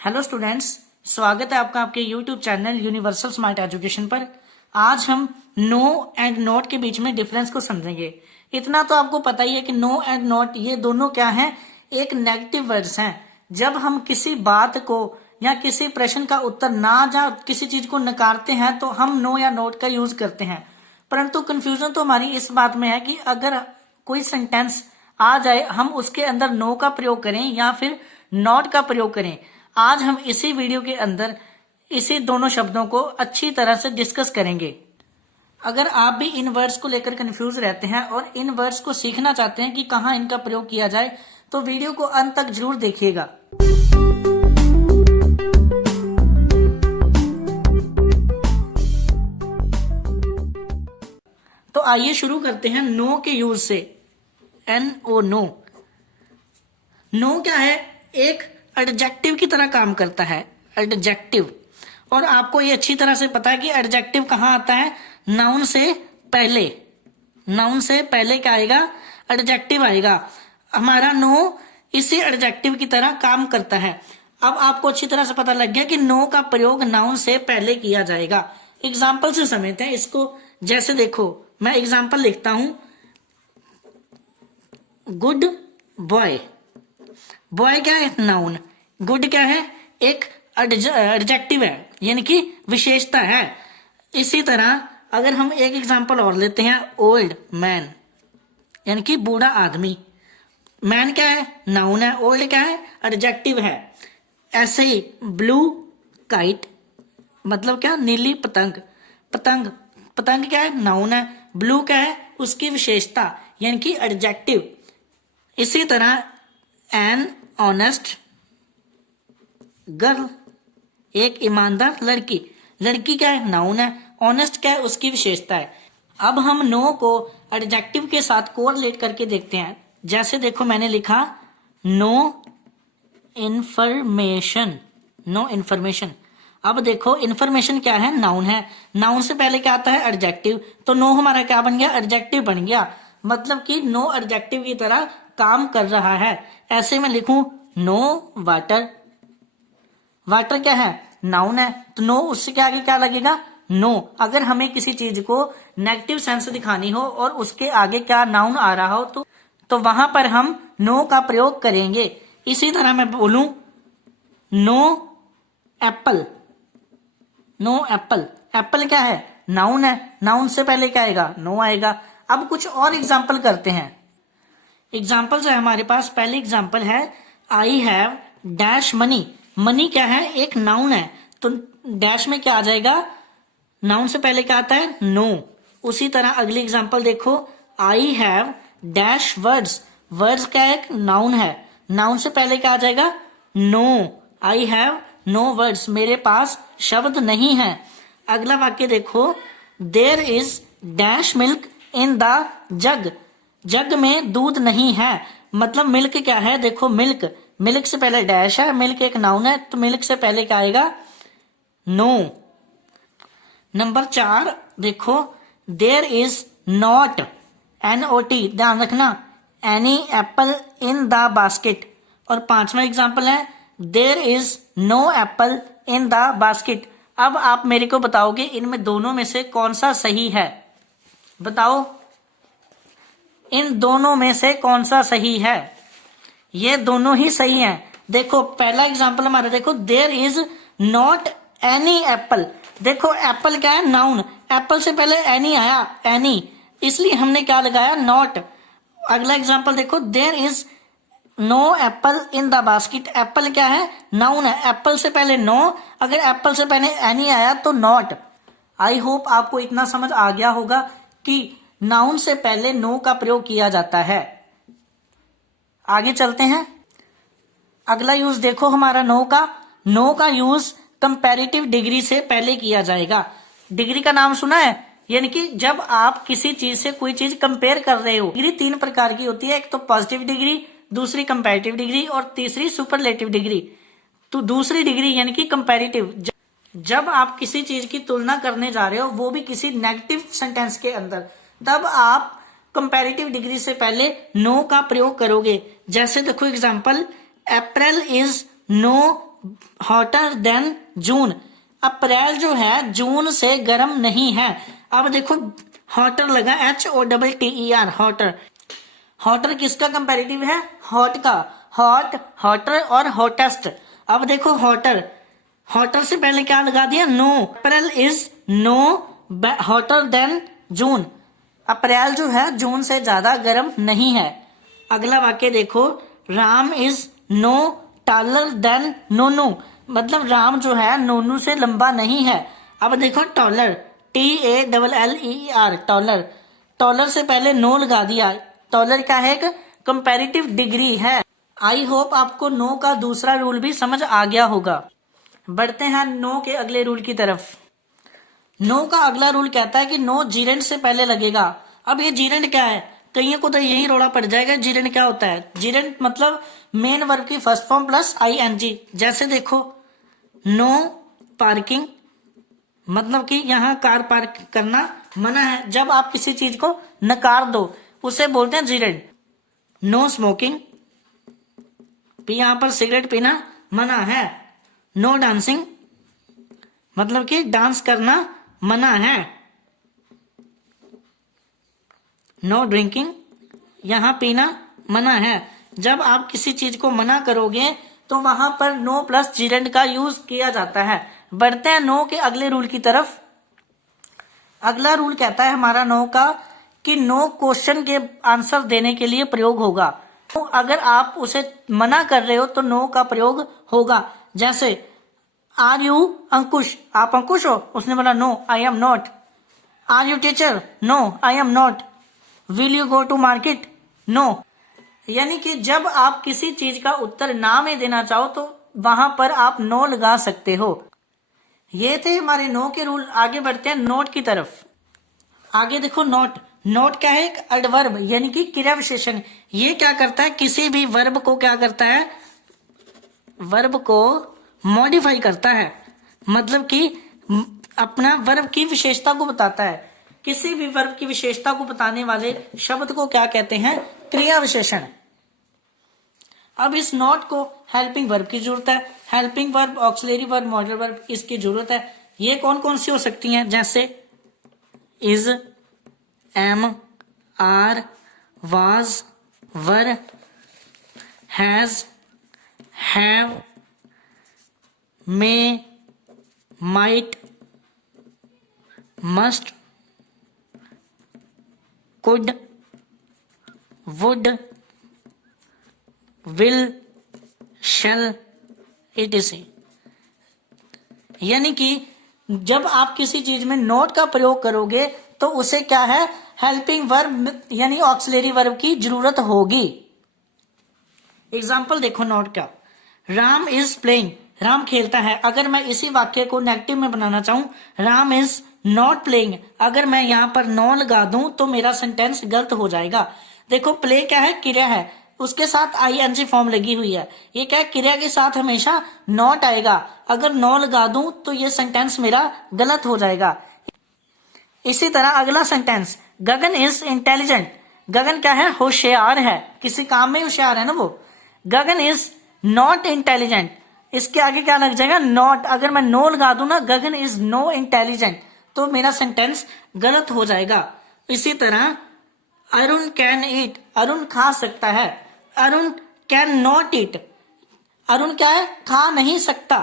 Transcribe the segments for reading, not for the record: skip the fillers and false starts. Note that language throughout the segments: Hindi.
हेलो स्टूडेंट्स, स्वागत है आपका आपके YouTube channel universal smart education पर। आज हम नो एंड नॉट के बीच में डिफरेंस को समझेंगे। इतना तो आपको पता ही है कि नो एंड नॉट ये दोनों क्या हैं, एक नेगेटिव वर्ड्स हैं। जब हम किसी बात को या किसी प्रश्न का उत्तर ना या किसी चीज को नकारते हैं तो हम नो या नॉट का यूज करते हैं। परंतु कंफ्यूजन तो हमारी इस बात में है कि अगर कोई सेंटेंस आ जाए हम उसके अंदर नो का प्रयोग करें या फिर नॉट का प्रयोग करें। आज हम इसी वीडियो के अंदर इसी दोनों शब्दों को अच्छी तरह से डिस्कस करेंगे। अगर आप भी इन वर्ड्स को लेकर कंफ्यूज रहते हैं और इन वर्ड्स को सीखना चाहते हैं कि कहाँ इनका प्रयोग किया जाए तो वीडियो को अंत तक जरूर देखिएगा। तो आइए शुरू करते हैं नो के यूज से। NO no. नो क्या है? एक एडजेक्टिव की तरह काम करता है, एडजेक्टिव। और आपको ये अच्छी तरह से पता है कि एडजेक्टिव कहाँ आता है? नाउन से पहले। नाउन से पहले क्या आएगा? एडजेक्टिव आएगा। हमारा नो इसी एडजेक्टिव की तरह काम करता है। अब आपको अच्छी तरह से पता लग गया कि नो का प्रयोग नाउन से पहले किया जाएगा। एग्जाम्पल से समझते हैं इसको। जैसे देखो, मैं एग्जाम्पल लिखता हूं, गुड बॉय। बॉय क्या है? नाउन। गुड क्या है? एक एडजेक्टिव है, यानी कि विशेषता है। इसी तरह अगर हम एक एग्जांपल और लेते हैं, ओल्ड मैन, यानी कि बूढ़ा आदमी। मैन क्या है? नाउन है। ओल्ड क्या है? एडजेक्टिव है। ऐसे ही ब्लू काइट, मतलब क्या? नीली पतंग। पतंग पतंग क्या है? नाउन है। ब्लू क्या है? उसकी विशेषता, यानी कि एडजेक्टिव। इसी तरह एन ऑनेस्ट गर्ल, एक ईमानदार लड़की। लड़की क्या है? नाउन है। ऑनेस्ट क्या है? उसकी विशेषता है। अब हम नो को एडजेक्टिव के साथ कोरिलेट करके देखते हैं। जैसे देखो, मैंने लिखा नो इंफॉर्मेशन। No information. अब देखो, इंफॉर्मेशन क्या है? नाउन है। नाउन से पहले क्या आता है? एडजेक्टिव। तो नो हमारा क्या बन गया? एडजेक्टिव बन गया। मतलब कि नो एडजेक्टिव की तरह काम कर रहा है। ऐसे में लिखूं नो वाटर। वाटर क्या है? नाउन है। तो नो उससे क्या आगे क्या लगेगा? नो। अगर हमें किसी चीज को नेगेटिव सेंस दिखानी हो और उसके आगे क्या नाउन आ रहा हो तो वहां पर हम नो का प्रयोग करेंगे। इसी तरह मैं बोलूं no apple. No apple. Apple क्या है? नाउन है। नाउन से पहले क्या आएगा? नो आएगा। अब कुछ और एग्जाम्पल करते हैं। एग्जाम्पल्स है हमारे पास। पहली एग्जाम्पल है, I have dash money. Money क्या है? एक नाउन है। तो डैश में क्या आ जाएगा? नाउन से पहले क्या आता है? नो। उसी तरह अगली एग्जाम्पल देखो, I have dash words. Words क्या है? एक नाउन है। नाउन से पहले क्या आ जाएगा? No. I have no words. मेरे पास शब्द नहीं है। अगला वाक्य देखो, there is dash milk in the jug. Jug में दूध नहीं है। मतलब मिल्क क्या है? देखो, मिल्क। मिल्क से पहले डैश है। मिल्क एक नाउन है, तो मिल्क से पहले क्या आएगा? नो। नंबर 4 देखो, देयर इज नॉट, NOT, ध्यान रखना, any apple in the basket. और 5वां एग्जाम्पल है, there is no apple in the basket. अब आप मेरे को बताओगे इनमें दोनों में से कौन सा सही है? बताओ, इन दोनों में से कौन सा सही है? ये दोनों ही सही हैं। देखो, पहला एग्जांपल हमारा देखो, there is not any apple. देखो, एप्पल क्या है? नाउन। एप्पल से पहले एनी आया, एनी, इसलिए हमने क्या लगाया? नॉट। अगला एग्जांपल देखो, there is no apple in the basket. Apple क्या है? नाउन है। एप्पल से पहले नो, अगर एप्पल से पहले एनी आया तो नॉट। आई होप आपको इतना समझ आ गया होगा कि नाउन से पहले नो का प्रयोग किया जाता है। आगे चलते हैं। अगला यूज देखो हमारा नो का। नो का यूज कंपैरेटिव डिग्री से पहले किया जाएगा। डिग्री का नाम सुना है? यानी कि जब आप किसी चीज से कोई चीज कंपेयर कर रहे हो। डिग्री 3 प्रकार की होती है, एक तो पॉजिटिव डिग्री, दूसरी कंपैरेटिव डिग्री और तीसरी सुपरलेटिव डिग्री। तो दूसरी डिग्री यानी कि कंपैरेटिव, जब आप किसी चीज की तुलना करने जा रहे हो, वो भी किसी नेगेटिव सेंटेंस के अंदर, तब आप कंपैरेटिव डिग्री से पहले नो का प्रयोग करोगे। जैसे देखो example, April is no hotter than June. April जो है जून से गर्म नहीं है। अब देखो हॉटर लगा HOTTER हॉटर। हॉटर किसका कंपैरेटिव है? हॉट का। हॉट, हॉटर और हॉटेस्ट। अब देखो हॉटर, हॉटर से पहले क्या लगा दिया? No. April is no hotter than June. April जो है जून से ज्यादा गर्म नहीं है। अगला वाक्य देखो, Ram is no taller than Nonu. मतलब राम जो है नोनू से लंबा नहीं है। अब देखो टॉलर, TALLER टॉलर। टॉलर से पहले नो लगा दिया। टॉलर क्या है? एक कंपैरेटिव डिग्री है। आई होप आपको नो का दूसरा रूल भी समझ आ गया होगा। बढ़ते हैं नो के अगले रूल की तरफ। नो का अगला रूल कहता है कि नो जीरेंड से पहले लगेगा। अब ये जीरेंड क्या है? कईयों को तो यही रोड़ा पड़ जाएगा, जीरेंड क्या होता है? जीरेंड मतलब मेन वर्ब की फर्स्ट फॉर्म प्लस ING। जैसे देखो नो पार्किंग, मतलब कि यहाँ कार पार्क करना मना है। जब आप किसी चीज को नकार दो उसे बोलते हैं जीरेंड। नो स्मोकिंग, भी यहाँ पर सिगरेट पीना मना है। नो डांसिंग, मतलब कि डांस करना मना है। नो ड्रिंकिंग, यहां पीना मना है। जब आप किसी चीज को मना करोगे तो वहां पर नो प्लस जीरेंड का यूज किया जाता है। बढ़ते हैं नो के अगले रूल की तरफ। अगला रूल कहता है हमारा नो का कि नो क्वेश्चन के आंसर देने के लिए प्रयोग होगा। तो अगर आप उसे मना कर रहे हो तो नो का प्रयोग होगा। जैसे आर यू अंकुश, आप अंकुश हो? उसने बोला no I am not. Are you teacher? No I am not. Will you go to market? No. यानी कि जब आप किसी चीज का उत्तर ना में देना चाहो तो वहां पर आप नो लगा सकते हो। ये थे हमारे नो के रूल। आगे बढ़ते हैं नोट की तरफ। आगे देखो नोट। नोट क्या है? एक एडवर्ब यानी कि क्रिया विशेषण। ये क्या करता है? किसी भी वर्ब को क्या करता है? वर्ब को मॉडिफाई करता है। मतलब कि अपना वर्ब की विशेषता को बताता है। किसी भी वर्ब की विशेषता को बताने वाले शब्द को क्या कहते हैं? क्रिया विशेषण। अब इस नॉट को हेल्पिंग वर्ब की जरूरत है। Helping verb, auxiliary verb, modal verb, इसकी जरूरत है। ये कौन कौन सी हो सकती हैं? जैसे is, am, are, was, were, has, have, may, might, must, could, would, will, shall, etc। यानी कि जब आप किसी चीज में नॉट का प्रयोग करोगे तो उसे क्या है? हेल्पिंग वर्ब यानी ऑक्सिलरी वर्ब की जरूरत होगी। एग्जाम्पल देखो नॉट का। राम इज प्लेइंग, राम खेलता है। अगर मैं इसी वाक्य को नेगेटिव में बनाना चाहूं, राम इज नॉट प्लेइंग, अगर मैं यहां पर नो लगा दूं तो मेरा सेंटेंस गलत हो जाएगा। देखो प्ले क्या है? क्रिया है, उसके साथ ING फॉर्म लगी हुई है। ये क्या है? क्रिया के साथ हमेशा नॉट आएगा। अगर नो लगा दूं तो ये सेंटेंस मेरा गलत हो जाएगा। इसी तरह अगला सेंटेंस, गगन इज इंटेलिजेंट। गगन क्या है? होशियार है, किसी काम में होशियार है ना वो। गगन इज नॉट इंटेलिजेंट, इसके आगे क्या लग जाएगा? नॉट। अगर मैं नो लगा दूं ना, गगन इज नो इंटेलिजेंट, तो मेरा सेंटेंस गलत हो जाएगा। इसी तरह अरुण कैन ईट, अरुण खा सकता है। Arun can not eat, Arun क्या है? खा नहीं सकता।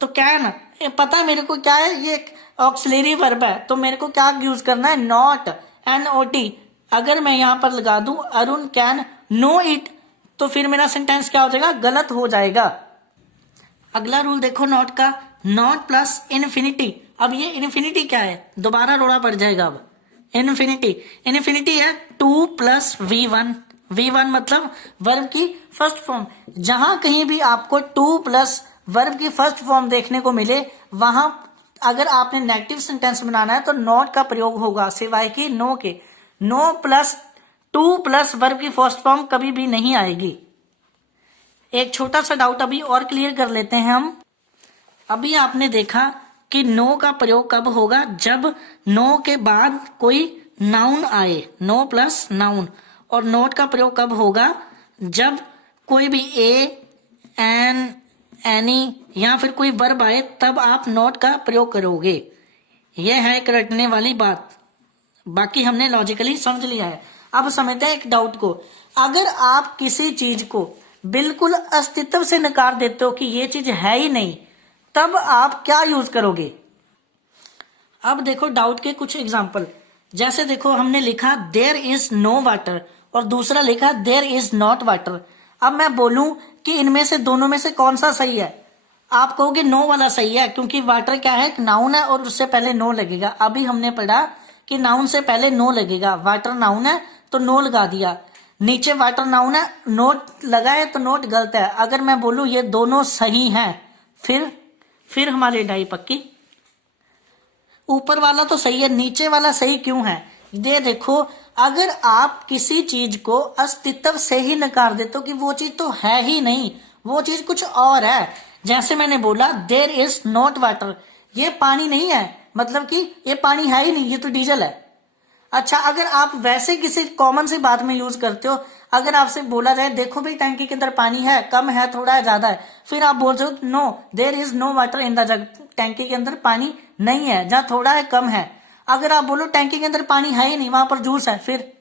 तो कैन, पता है मेरे को क्या है? ये ऑक्सिलरी वर्ब है, तो मेरे को क्या यूज करना है? Not, NOT। अगर मैं यहां पर लगा दूं अरुण कैन नो ईट, तो फिर मेरा सेंटेंस क्या हो जाएगा? गलत हो जाएगा। अगला रूल देखो नॉट का, नॉट प्लस इन्फिनिटी। अब ये इन्फिनिटी क्या है? दोबारा रोड़ा पड़ जाएगा। अब इन्फिनिटी, इन्फिनिटी है 2 + V1। V1 मतलब वर्ब की फर्स्ट फॉर्म। जहां कहीं भी आपको 2 + वर्ब की फर्स्ट फॉर्म देखने को मिले, वहां अगर आपने नेगेटिव सेंटेंस बनाना है तो नॉट का प्रयोग होगा, सिवाय कि नो के। नो प्लस 2 + वर्ब की फर्स्ट फॉर्म कभी भी नहीं आएगी। एक छोटा सा डाउट अभी और क्लियर कर लेते हैं हम। अभी आपने देखा कि नो का प्रयोग कब होगा? जब नो के बाद कोई नाउन आए, नो प्लस नाउन। और नोट का प्रयोग कब होगा? जब कोई भी A, N, एनी या फिर कोई वर्ब आए तब आप नॉट का प्रयोग करोगे। यह है एक रटने वाली बात, बाकी हमने लॉजिकली समझ लिया है। अब समझते हैं एक डाउट को। अगर आप किसी चीज को बिल्कुल अस्तित्व से नकार देते हो कि ये चीज है ही नहीं, तब आप क्या यूज करोगे। अब देखो डाउट के कुछ एग्जाम्पल, जैसे देखो हमने लिखा देयर इज नो वाटर और दूसरा लिखा देयर इज नॉट वाटर। अब मैं बोलूं कि इनमें से दोनों में से कौन सा सही है, आप कहोगे नो वाला सही है, क्योंकि वाटर क्या है, नाउन है और उससे पहले नो लगेगा। अभी हमने पढ़ा कि नाउन से पहले नो लगेगा, वाटर नाउन है तो नो लगा दिया, नीचे वाटर नाउन है नोट लगाए तो नोट गलत है। अगर मैं बोलूं ये दोनों सही हैं, फिर हमारी डाई पक्की। ऊपर वाला तो सही है, नीचे वाला सही क्यों है, ये देखो। अगर आप किसी चीज को अस्तित्व से ही नकार देते हो कि वो चीज तो है ही नहीं, वो चीज कुछ और है। जैसे मैंने बोला देयर इज नॉट वाटर, ये पानी नहीं है, मतलब कि ये पानी है ही नहीं, ये तो डीजल है। अच्छा, अगर आप वैसे किसी कॉमन सी बात में यूज करते हो, अगर आपसे बोला जाए देखो भाई टैंकी के अंदर पानी है, कम है, थोड़ा है, ज्यादा है, फिर आप बोल रहे हो no there is no water in the jug, टैंकी के अंदर पानी नहीं है, जहां थोड़ा है कम है। अगर आप बोलो टैंकी के अंदर पानी है ही नहीं, वहां पर जूस है, फिर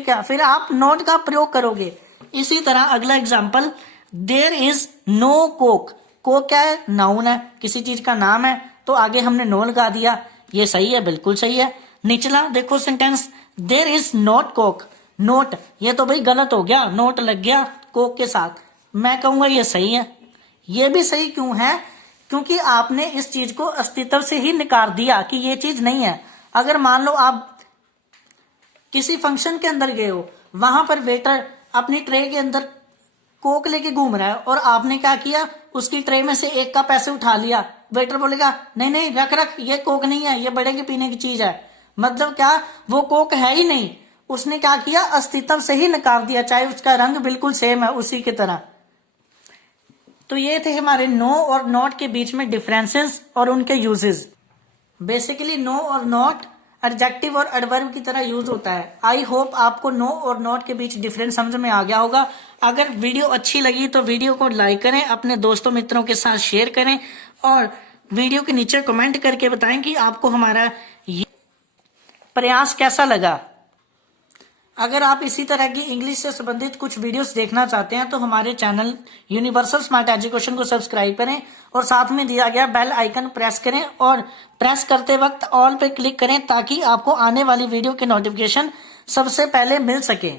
क्या, फिर आप नॉट का प्रयोग करोगे। इसी तरह अगला example, there is no coke. Coke क्या है, नाउन है, किसी चीज का नाम है, तो आगे हमने नो लगा दिया, ये सही है, बिल्कुल सही है। निचला देखो sentence, there is not coke, note, ये तो भाई गलत हो गया, नोट लग गया कोक के साथ, मैं कहूंगा ये सही है। ये भी सही क्यों है, क्योंकि आपने इस चीज को अस्तित्व से ही नकार दिया कि ये चीज नहीं है। अगर मान लो आप किसी फंक्शन के अंदर गए हो, वहां पर वेटर अपनी ट्रे के अंदर कोक लेके घूम रहा है और आपने क्या किया, उसकी ट्रे में से एक का पैसे उठा लिया, वेटर बोलेगा नहीं नहीं रख रख, ये कोक नहीं है, ये बड़े के पीने की चीज है। मतलब क्या, वो कोक है ही नहीं, उसने क्या किया, अस्तित्व से ही नकार दिया, चाहे उसका रंग बिल्कुल सेम है उसी की तरह। तो ये थे हमारे नो और नॉट के बीच में डिफरेंसेस और उनके यूजेस। बेसिकली नो और नॉट एडजेक्टिव और एडवर्ब की तरह यूज होता है। आई होप आपको नो और नॉट के बीच डिफरेंस समझ में आ गया होगा। अगर वीडियो अच्छी लगी तो वीडियो को लाइक करें, अपने दोस्तों मित्रों के साथ शेयर करें और वीडियो के नीचे कमेंट करके बताएं कि आपको हमारा ये प्रयास कैसा लगा। अगर आप इसी तरह की इंग्लिश से संबंधित कुछ वीडियोस देखना चाहते हैं तो हमारे चैनल यूनिवर्सल स्मार्ट एजुकेशन को सब्सक्राइब करें और साथ में दिया गया बेल आइकन प्रेस करें और प्रेस करते वक्त ऑल पे क्लिक करें ताकि आपको आने वाली वीडियो के नोटिफिकेशन सबसे पहले मिल सके।